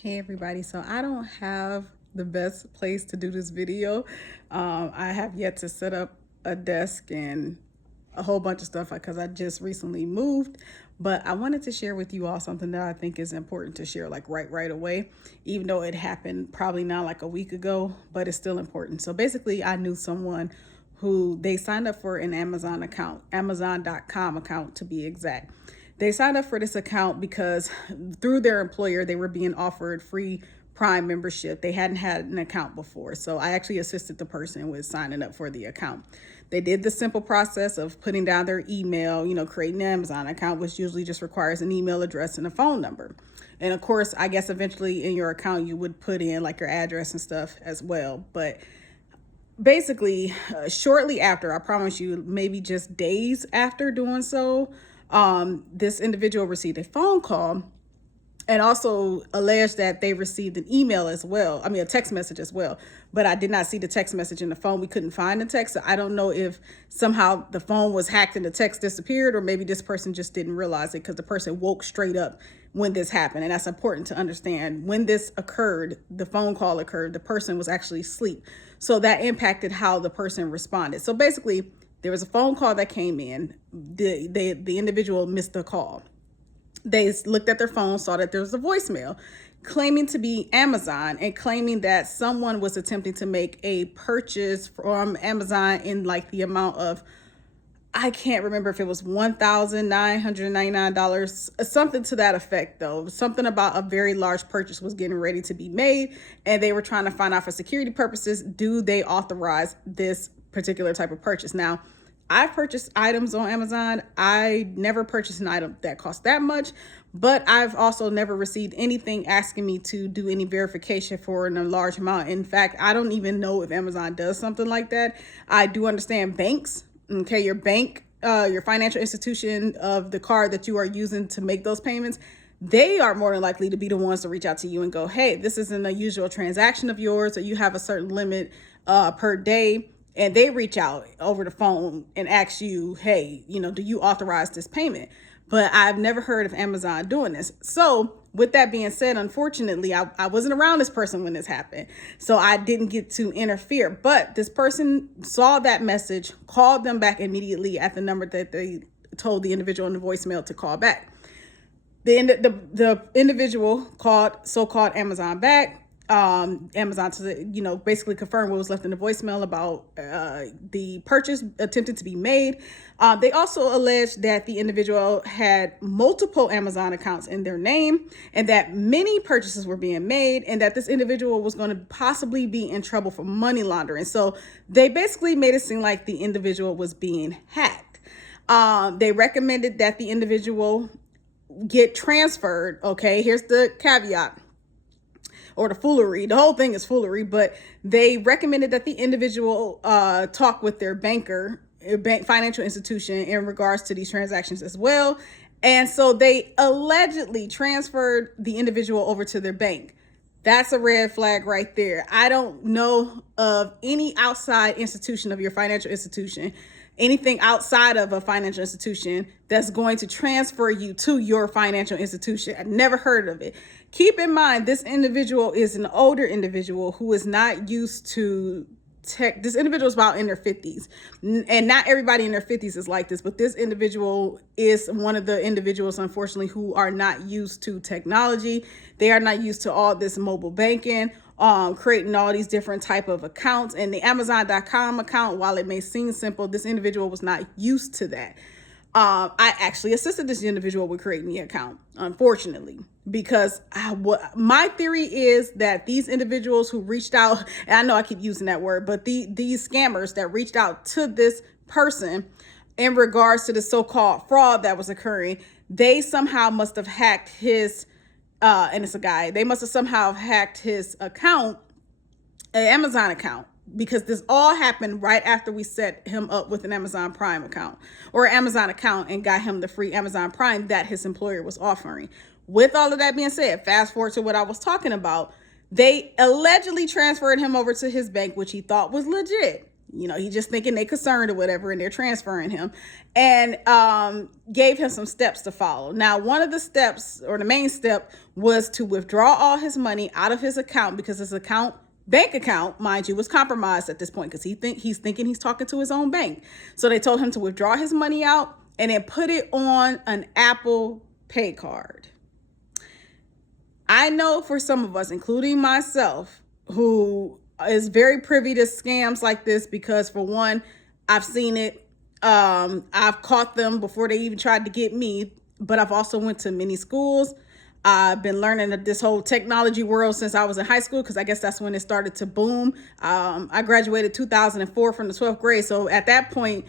Hey everybody, so I don't have the best place to do this video. I have yet to set up a desk and a whole bunch of stuff because I just recently moved, but I wanted to share with you all something that I think is important to share like right away, even though it happened probably not like a week ago, but it's still important. So basically I knew someone who they signed up for an Amazon account, Amazon.com account to be exact. They signed up for this account because through their employer, they were being offered free Prime membership. They hadn't had an account before. So I actually assisted the person with signing up for the account. They did the simple process of putting down their email, creating an Amazon account, which usually just requires an email address and a phone number. And of course, I guess eventually in your account, you would put in like your address and stuff as well. But basically, shortly after, I promise you, maybe just days after doing so, this individual received a phone call and also alleged that they received an email as well. I mean, a text message as well. But I did not see the text message in the phone. We couldn't find the text. So I don't know if somehow the phone was hacked and the text disappeared, or maybe this person just didn't realize it because the person woke straight up when this happened. And that's important to understand. When this occurred, the phone call occurred, the person was actually asleep. So that impacted how the person responded. So basically, there was a phone call that came in. The individual missed the call. They looked at their phone, saw that there was a voicemail claiming to be Amazon and claiming that someone was attempting to make a purchase from Amazon in like the amount of, I can't remember if it was $1,999, something to that effect though. Something about a very large purchase was getting ready to be made, and they were trying to find out for security purposes, do they authorize this particular type of purchase? Now, I've purchased items on Amazon. I never purchased an item that cost that much, but I've also never received anything asking me to do any verification for a large amount. In fact, I don't even know if Amazon does something like that. I do understand banks. Okay, your bank, your financial institution of the card that you are using to make those payments, they are more than likely to be the ones to reach out to you and go, hey, this isn't a usual transaction of yours, or you have a certain limit per day. And they reach out over the phone and ask you, hey, do you authorize this payment? But I've never heard of Amazon doing this. So with that being said, unfortunately, I wasn't around this person when this happened. So I didn't get to interfere. But this person saw that message, called them back immediately at the number that they told the individual in the voicemail to call back. The individual called so-called Amazon back. Amazon to basically confirm what was left in the voicemail about the purchase attempted to be made. They also alleged that the individual had multiple Amazon accounts in their name, and that many purchases were being made, and that this individual was going to possibly be in trouble for money laundering. So they basically made it seem like the individual was being hacked. They recommended that the individual get transferred. Okay, here's the caveat, or the foolery. The whole thing is foolery, but they recommended that the individual talk with their banker, financial institution, in regards to these transactions as well. And so they allegedly transferred the individual over to their bank. That's a red flag right there. I don't know of any outside institution of your financial institution, anything outside of a financial institution that's going to transfer you to your financial institution. I never heard of it. Keep in mind, this individual is an older individual who is not used to tech. This individual is about in their 50s, and not everybody in their 50s is like this, but this individual is one of the individuals, unfortunately, who are not used to technology. They are not used to all this mobile banking, creating all these different type of accounts. And the Amazon.com account, while it may seem simple, this individual was not used to that. I actually assisted this individual with creating the account, unfortunately, because my theory is that these individuals who reached out, and I know I keep using that word, but these scammers that reached out to this person in regards to the so-called fraud that was occurring, they somehow must have hacked his, and it's a guy, they must have somehow hacked his account, an Amazon account, because this all happened right after we set him up with an Amazon Prime account or Amazon account and got him the free Amazon Prime that his employer was offering. With all of that being said, fast forward to what I was talking about. They allegedly transferred him over to his bank, which he thought was legit. He just thinking they concerned or whatever, and they're transferring him, and gave him some steps to follow. Now, one of the steps, or the main step, was to withdraw all his money out of his account, because his bank account, mind you, was compromised at this point, because he's thinking he's talking to his own bank. So they told him to withdraw his money out and then put it on an Apple Pay card. I know for some of us, including myself, who is very privy to scams like this, because for one, I've seen it. I've caught them before they even tried to get me, but I've also went to many schools. I've been learning this whole technology world since I was in high school, because I guess that's when it started to boom. I graduated 2004 from the 12th grade. So at that point,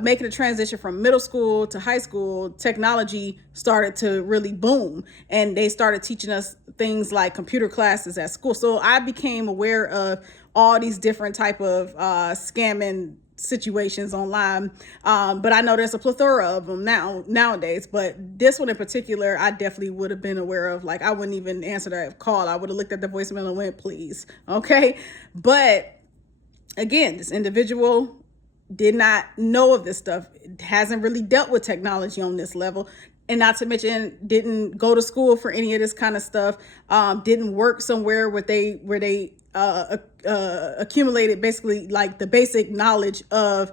making a transition from middle school to high school, technology started to really boom, and they started teaching us things like computer classes at school. So I became aware of all these different type of scamming situations online, but I know there's a plethora of them nowadays. But this one in particular, I definitely would have been aware of. Like, I wouldn't even answer that call. I would have looked at the voicemail and went, please. Okay. But again, this individual did not know of this stuff. It hasn't really dealt with technology on this level. And not to mention, didn't go to school for any of this kind of stuff. Didn't work somewhere where they accumulated basically like the basic knowledge of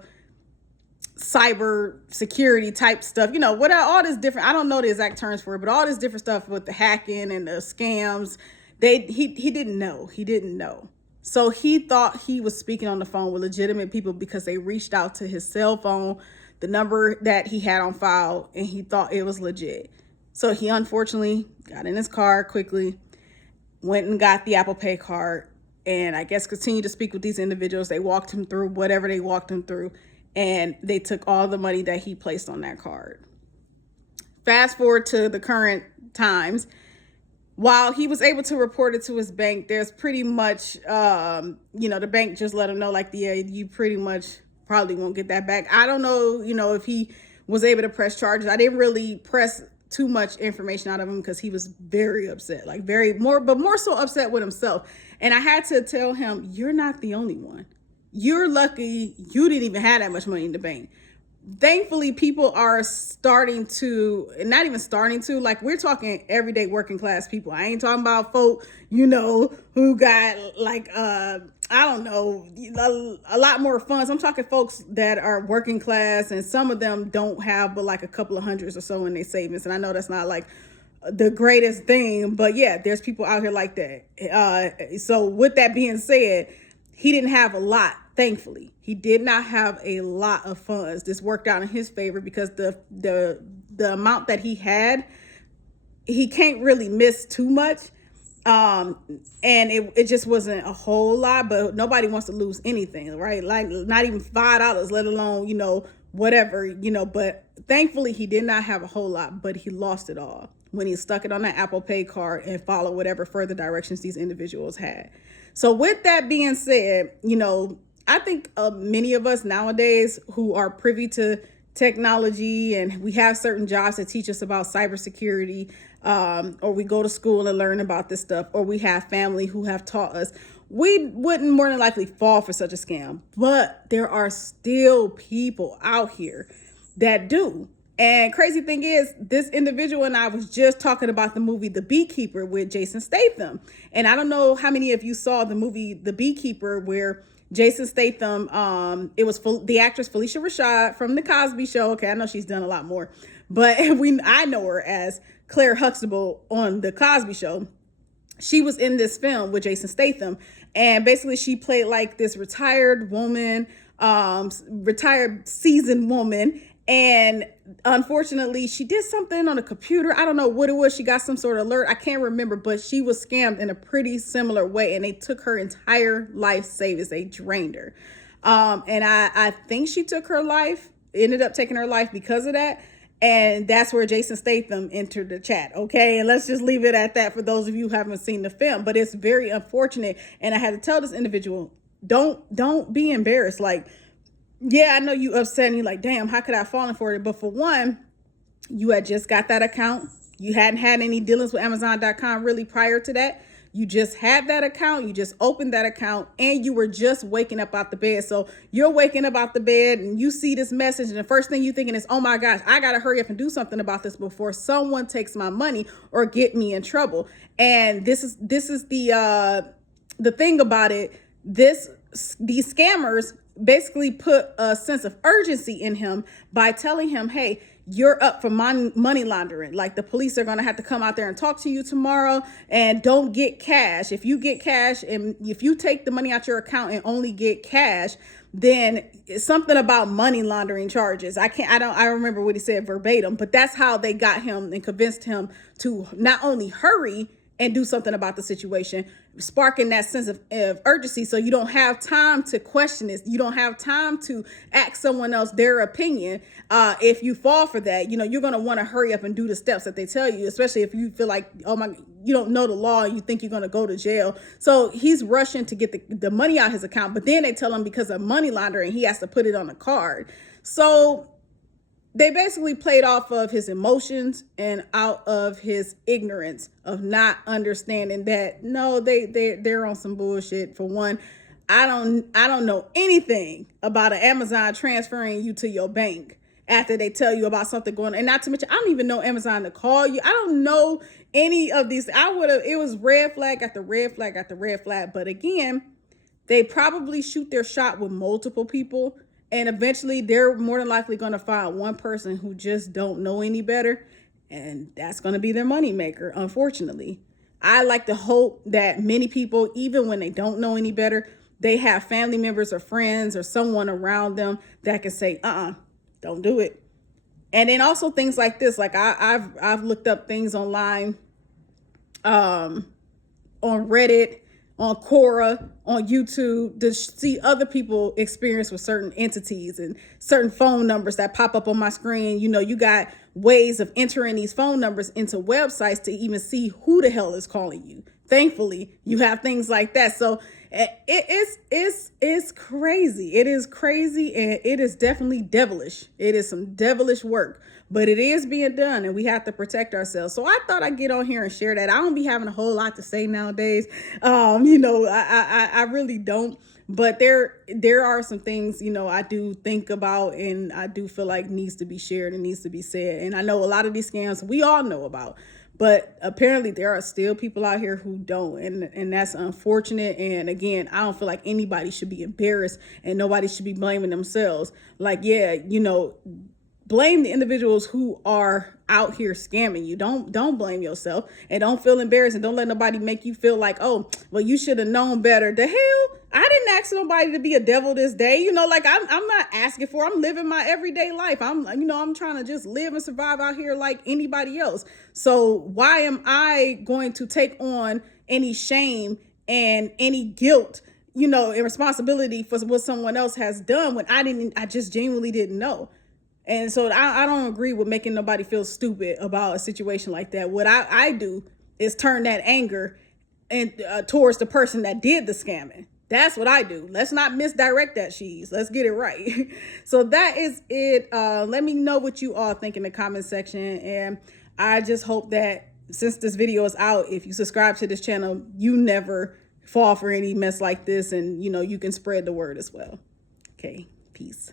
cyber security type stuff. What all this different, I don't know the exact terms for it, but all this different stuff with the hacking and the scams, he didn't know. So he thought he was speaking on the phone with legitimate people, because they reached out to his cell phone, the number that he had on file, and he thought it was legit. So he unfortunately got in his car quickly, went and got the Apple Pay card, and I guess continued to speak with these individuals. They walked him through whatever they walked him through, and they took all the money that he placed on that card. Fast forward to the current times. While he was able to report it to his bank, there's pretty much, the bank just let him know, like, yeah, you pretty much probably won't get that back. I don't know, if he was able to press charges. I didn't really press too much information out of him, because he was very upset, like more so upset with himself. And I had to tell him, you're not the only one. You're lucky you didn't even have that much money in the bank. Thankfully, people are starting to, and not even starting to, like, we're talking everyday working class people. I ain't talking about folk, who got like, I don't know, a lot more funds. I'm talking folks that are working class, and some of them don't have but like a couple of hundreds or so in their savings. And I know that's not like the greatest thing, but yeah, there's people out here like that. So with that being said, he didn't have a lot. Thankfully, he did not have a lot of funds. This worked out in his favor, because the amount that he had, he can't really miss too much. And it just wasn't a whole lot, but nobody wants to lose anything, right? Like, not even $5, let alone, whatever, but thankfully he did not have a whole lot, but he lost it all when he stuck it on that Apple Pay card and followed whatever further directions these individuals had. So with that being said, I think many of us nowadays who are privy to technology, and we have certain jobs that teach us about cybersecurity, or we go to school and learn about this stuff, or we have family who have taught us, we wouldn't more than likely fall for such a scam. But there are still people out here that do. And crazy thing is, this individual and I was just talking about the movie The Beekeeper with Jason Statham. And I don't know how many of you saw the movie The Beekeeper, where Jason Statham, it was the actress Felicia Rashad from The Cosby Show. Okay, I know she's done a lot more, but I know her as Claire Huxtable on The Cosby Show. She was in this film with Jason Statham, and basically she played like this retired woman, retired seasoned woman. And unfortunately, she did something on a computer. I don't know what it was. She got some sort of alert. I can't remember, but she was scammed in a pretty similar way. And they took her entire life savings. They drained her. And I think she took her life, ended up taking her life because of that. And that's where Jason Statham entered the chat. Okay. And let's just leave it at that for those of you who haven't seen the film. But it's very unfortunate. And I had to tell this individual, don't be embarrassed. Like, yeah, I know you upset and you're like, damn, how could I have fallen for it? But for one, you had just got that account. You hadn't had any dealings with Amazon.com really prior to that. You just had that account, you just opened that account, and you were just waking up out the bed. So you're waking up out the bed and you see this message, and the first thing you're thinking is, oh my gosh, I gotta hurry up and do something about this before someone takes my money or get me in trouble. And this is the thing about it. These scammers basically put a sense of urgency in him by telling him, hey, you're up for money laundering. Like, the police are going to have to come out there and talk to you tomorrow, and don't get cash. If you get cash, and if you take the money out your account and only get cash, then it's something about money laundering charges. I remember what he said verbatim, but that's how they got him and convinced him to not only hurry and do something about the situation, sparking that sense of urgency, so you don't have time to question this. You don't have time to ask someone else their opinion. If you fall for that, you're going to want to hurry up and do the steps that they tell you, especially if you feel like, you don't know the law and you think you're going to go to jail. So he's rushing to get the money out his account, but then they tell him because of money laundering, he has to put it on a card. So they basically played off of his emotions and out of his ignorance of not understanding that, no, they're on some bullshit. For one, I don't know anything about an Amazon transferring you to your bank after they tell you about something going on. And not to mention, I don't even know Amazon to call you. I don't know any of these. It was red flag after red flag after red flag. But again, they probably shoot their shot with multiple people. And eventually they're more than likely going to find one person who just don't know any better. And that's going to be their moneymaker, unfortunately. I like to hope that many people, even when they don't know any better, they have family members or friends or someone around them that can say, don't do it. And then also things like this, like I've looked up things online, on Reddit, on Quora, on YouTube, to see other people experience with certain entities and certain phone numbers that pop up on my screen. You got ways of entering these phone numbers into websites to even see who the hell is calling you. Thankfully, you have things like that. So it's crazy. It is crazy, and it is definitely devilish. It is some devilish work, but it is being done, and we have to protect ourselves. So I thought I'd get on here and share that. I don't be having a whole lot to say nowadays. I really don't. But there are some things, I do think about, and I do feel like needs to be shared and needs to be said. And I know a lot of these scams we all know about, but apparently there are still people out here who don't. And that's unfortunate. And again, I don't feel like anybody should be embarrassed, and nobody should be blaming themselves. Like, yeah, blame the individuals who are out here scamming you. Don't blame yourself, and don't feel embarrassed, and don't let nobody make you feel like, oh, well, you should have known better. The hell? I didn't ask nobody to be a devil this day. Like I'm not asking for, I'm living my everyday life. I'm trying to just live and survive out here like anybody else. So why am I going to take on any shame and any guilt, and responsibility for what someone else has done when I just genuinely didn't know? And so I don't agree with making nobody feel stupid about a situation like that. What I do is turn that anger and towards the person that did the scamming. That's what I do. Let's not misdirect that cheese. Let's get it right. So that is it. Let me know what you all think in the comment section. And I just hope that since this video is out, if you subscribe to this channel, you never fall for any mess like this, and you can spread the word as well. Okay, peace.